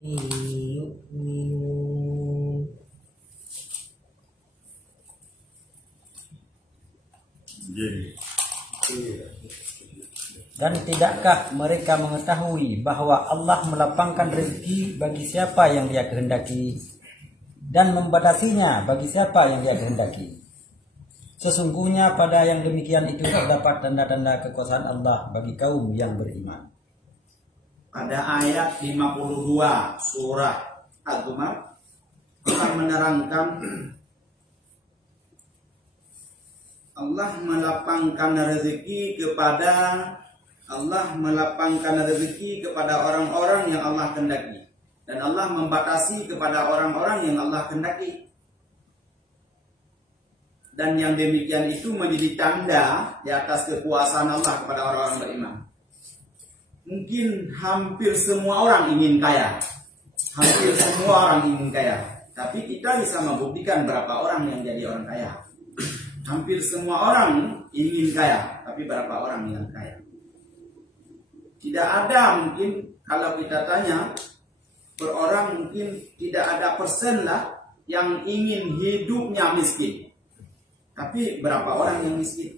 yu'minun. Dan tidakkah mereka mengetahui bahwa Allah melapangkan rezeki bagi siapa yang Dia kehendaki dan membatasinya bagi siapa yang Dia kehendaki. Sesungguhnya pada yang demikian itu terdapat tanda-tanda kekuasaan Allah bagi kaum yang beriman. Pada ayat 52 surah Al-Zumar Allah menerangkan Allah melapangkan rezeki kepada orang-orang yang Allah kehendaki, dan Allah membatasi kepada orang-orang yang Allah kehendaki. Dan yang demikian itu menjadi tanda di atas kekuasaan Allah kepada orang-orang beriman. Mungkin hampir semua orang ingin kaya, tapi kita bisa membuktikan berapa orang yang jadi orang kaya. Hampir semua orang ingin kaya, tapi berapa orang yang kaya? Tidak ada, mungkin kalau kita tanya per orang, mungkin tidak ada persen lah yang ingin hidupnya miskin. Tapi berapa orang yang miskin?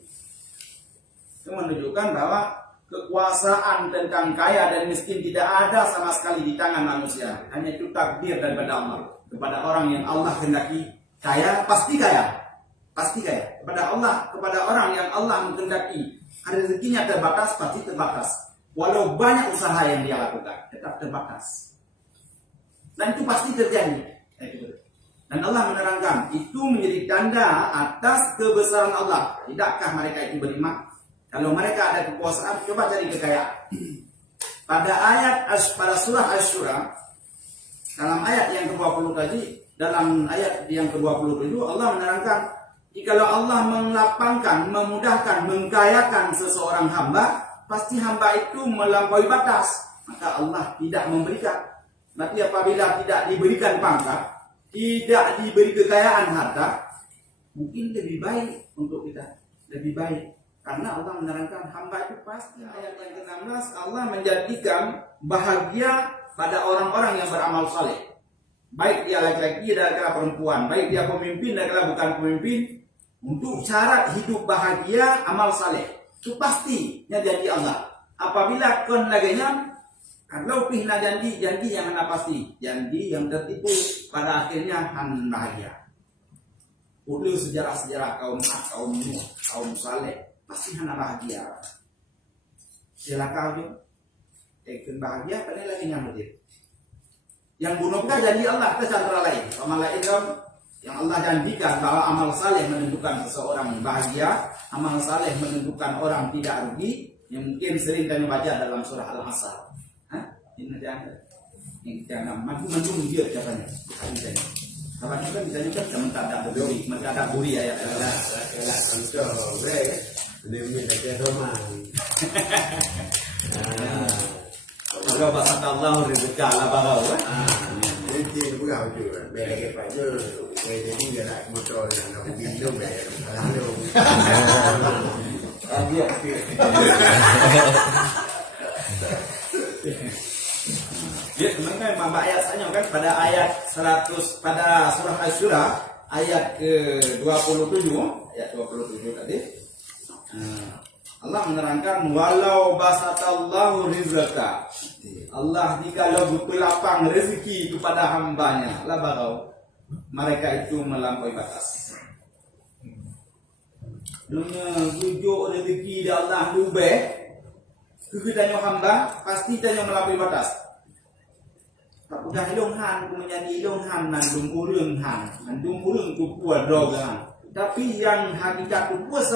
Itu menunjukkan bahwa kekuasaan tentang kaya dan miskin tidak ada sama sekali di tangan manusia. Hanya itu takdir daripada Allah. Kepada orang yang Allah kehendaki kaya, pasti kaya. Pasti kaya. Kepada orang yang Allah menghendaki rezekinya terbatas, pasti terbatas. Walau banyak usaha yang dia lakukan, tetap terbatas. Dan itu pasti terjadi. Dan Allah menerangkan itu menjadi tanda atas kebesaran Allah. Tidakkah mereka itu beriman? Kalau mereka ada kekuasaan, coba cari kekayaan. Pada surah Asy-Syura, dalam ayat yang ke-20 tadi, dalam ayat yang ke-27 Allah menerangkan, jikalau Allah melapangkan, memudahkan, mengkayakan seseorang hamba, pasti hamba itu melampaui batas, maka Allah tidak memberikan. Tapi apabila tidak diberikan pangkat, tidak diberi kekayaan harta, mungkin lebih baik untuk kita, lebih baik. Karena Allah menerangkan hamba itu pasti. Ayat yang ke-16 Allah menjadikan bahagia pada orang-orang yang beramal saleh. Baik dia laki-laki dan perempuan, baik dia pemimpin dan bukan pemimpin. Untuk syarat hidup bahagia amal saleh itu pastinya janji Allah. Apabila kon laganya kalau pihna janji yang mana pasti, janji yang tertipu pada akhirnya han bahagia. Ulu sejarah-sejarah kaum Nuh, kaum Saleh pasti hana bahagia. Silakan ikut bahagia pada lagi nyamudin. Yang bunuhkah janji Allah ke antara lain. Amal lain yang Allah janjikan bahwa amal saleh menentukan seseorang bahagia, amal saleh menentukan orang tidak rugi. Yang mungkin sering kami baca dalam surah Al-Asr. Ini jangan mendung dia katanya. Kalau kita bisa juga mendadak buri, mendadak buri ya. Kelak kontrol, ini kita rumah. Kalau bahasa Allah rezeki ala barau. Ini bukan juga. Bagi pada jadi dia nak motor nak bindung dah. Lalu. Ya, teman-teman, Mbak ayat tanya kan pada ayat 100 pada surah Asy-Syura ayat ke-27, ayat 27 tadi. Allah menerangkan walau basatallahu rizqa. Allah jikalau berlapang rezeki kepada hambanya, la barau mereka itu melampaui batas. Dunia tujuh rezeki dari Allah lubeh, kekitanya hamba pasti tanya melampaui batas. Udah ilonghan, kemudian ilonghan nandung urung kupuat droga. Tapi yang hakikat kupus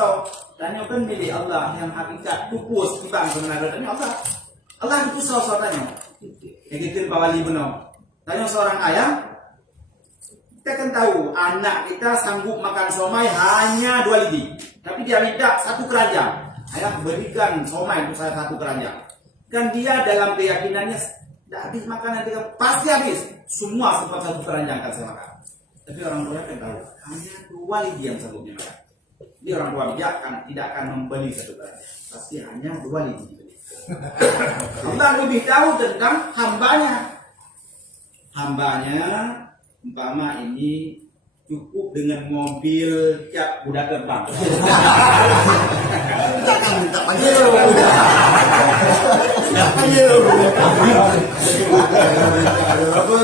tanya kan milik Allah, yang hakikat kupus timbang sebenarnya tanya Allah. Allah itu tanya. Yang kita bawali benar. Tanya seorang ayah, kita kan tahu anak kita sanggup makan somai hanya 2 lidi, tapi dia minta 1 keranjang. Ayah berikan somai untuk saya 1 keranjang. Kan dia dalam keyakinannya tidak habis makanan dia pasti habis. Semua sempat 1 keranjang kan saya makan. Tapi orang tua kan tahu hanya 2 lidi yang sanggupnya makan. Jadi orang tua bijak kan tidak akan membeli 1 keranjang. Pasti hanya 2 lidi. Allah lebih tahu tentang hambanya. hambanya umpama ini cukup dengan mobil cap kuda terbang. Takkan minta pajero. Pajero. Apa